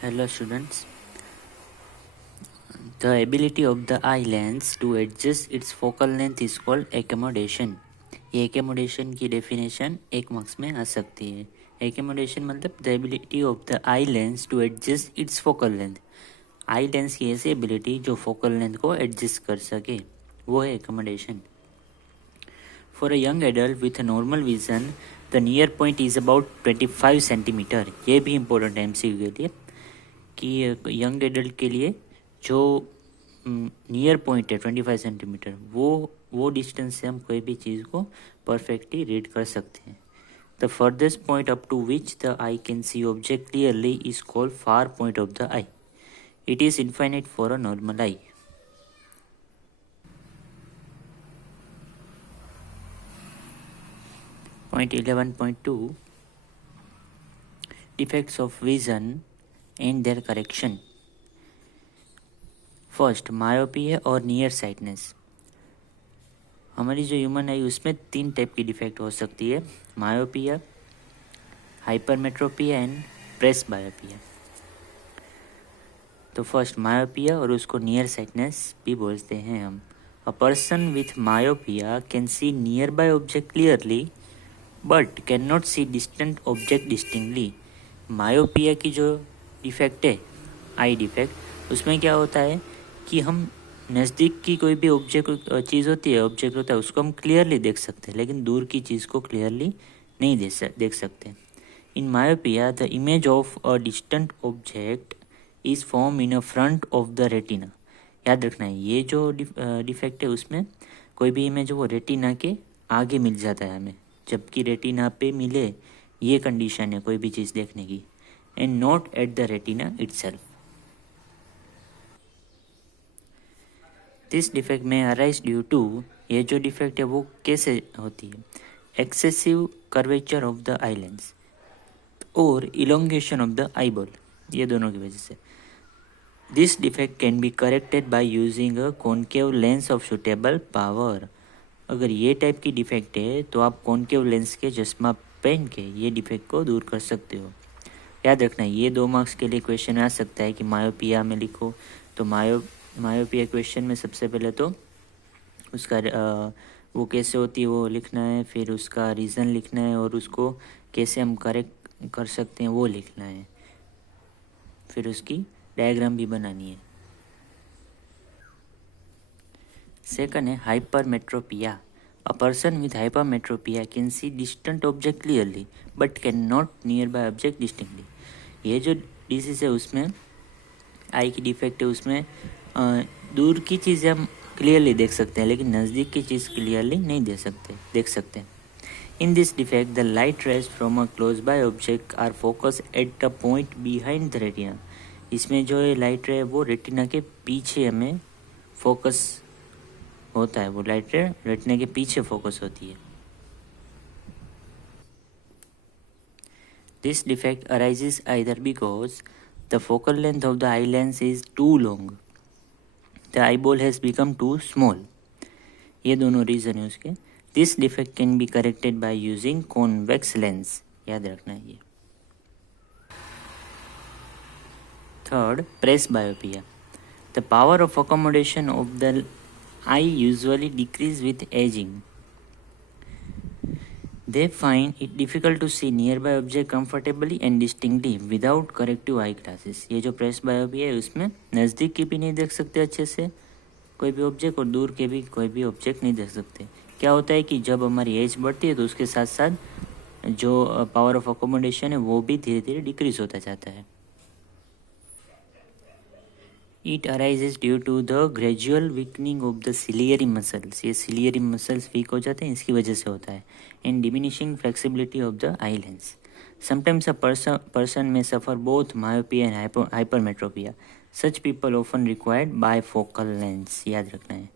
Hello students. The ability of the eye lens to adjust its focal length is called accommodation. ये accommodation की definition एक marks में आ सकती है. Accommodation मतलब the ability of the eye lens to adjust its focal length. Eye lens की ऐसी ability जो focal length को adjust कर सके, वो है accommodation. For a young adult with a normal vision, the near point is about 25 centimetre. ये भी important है MCQ के लिए कि यंग एडल्ट के लिए जो नियर पॉइंट है 25 सेंटीमीटर, वो डिस्टेंस से हम कोई भी चीज़ को परफेक्टली रीड कर सकते हैं. The farthest point up to which the eye can see object clearly is called far point of the eye. It is infinite for a normal eye. Point 11.2 Defects of vision and their correction. First, myopia और near sightedness. हमारी जो human आई उसमें 3 type की defect हो सकती है: myopia, hypermetropia and press बायोपिया. तो first myopia और उसको नियर साइटनेस भी बोलते हैं हम. A person with myopia can see near by object clearly but can not see distant object distinctly. Myopia की जो डिफेक्ट है, आई डिफेक्ट, उसमें क्या होता है कि हम नज़दीक की कोई भी ऑब्जेक्ट चीज़ होती है, ऑब्जेक्ट होता है, उसको हम क्लियरली देख सकते हैं, लेकिन दूर की चीज़ को क्लियरली नहीं देख सकते. In myopia the image of a distant object is form in a front of the retina. याद रखना है, ये जो डिफेक्ट है उसमें कोई भी इमेज वो रेटिना के आगे मिल जाता है हमें, जबकि रेटिना पे मिले, ये कंडीशन है कोई भी चीज़ देखने की, and not at the retina itself. This defect में अराइज ड्यू टू, ये जो डिफेक्ट है वो कैसे होती है: excessive curvature of the eye lens और elongation of the eyeball, ये दोनों की वजह से. This defect can be corrected by using a concave lens of suitable power. अगर ये टाइप की डिफेक्ट है तो आप कॉनकेव लेंस के चश्मा पहन के ये डिफेक्ट को दूर कर सकते हो. याद रखना, ये 2 मार्क्स के लिए क्वेश्चन आ सकता है कि मायोपिया में लिखो. तो मायोपिया क्वेश्चन में सबसे पहले तो उसका वो कैसे होती है वो लिखना है, फिर उसका रीज़न लिखना है, और उसको कैसे हम करेक्ट कर सकते हैं वो लिखना है, फिर उसकी डायग्राम भी बनानी है. सेकंड है hypermetropia. A person with hypermetropia can see distant object clearly but can not near by object distinctly. ये जो डिजीज़ है उसमें आई की डिफेक्ट है, उसमें दूर की चीज़ें हम क्लियरली देख सकते हैं, लेकिन नज़दीक की चीज़ क्लियरली नहीं देख सकते. In this defect the light rays from a close by object are focus at the point behind the retina. इसमें जो है लाइट रे वो रेटिना के पीछे हमें फोकस होता है, वो लाइट रे रेटिना के पीछे फोकस होती है. This defect arises either because the focal length of the eye lens is too long, the eyeball has become too small. ये दोनों रीज़न है उसके. This defect can be corrected by using convex lens. याद रखना है ये. Third, presbyopia. The power of accommodation of the eye usually decrease with aging. They find it difficult to see nearby object comfortably and distinctly without corrective eye glasses. ये जो press बायोपिया है उसमें नज़दीक की भी नहीं देख सकते अच्छे से कोई भी ऑब्जेक्ट, और दूर के भी कोई भी ऑब्जेक्ट नहीं देख सकते. क्या होता है कि जब हमारी एज बढ़ती है तो उसके साथ साथ जो पावर ऑफ अकोमोडेशन है वो भी धीरे धीरे डिक्रीज होता जाता है. It arises due to the gradual weakening of the ciliary muscles. ये सिलियरी मसल्स वीक हो जाते हैं, इसकी वजह से होता है. And diminishing flexibility of the eye lens. Sometimes a person may suffer both myopia and hypermetropia. Such people often required bifocal lens. याद रखना है.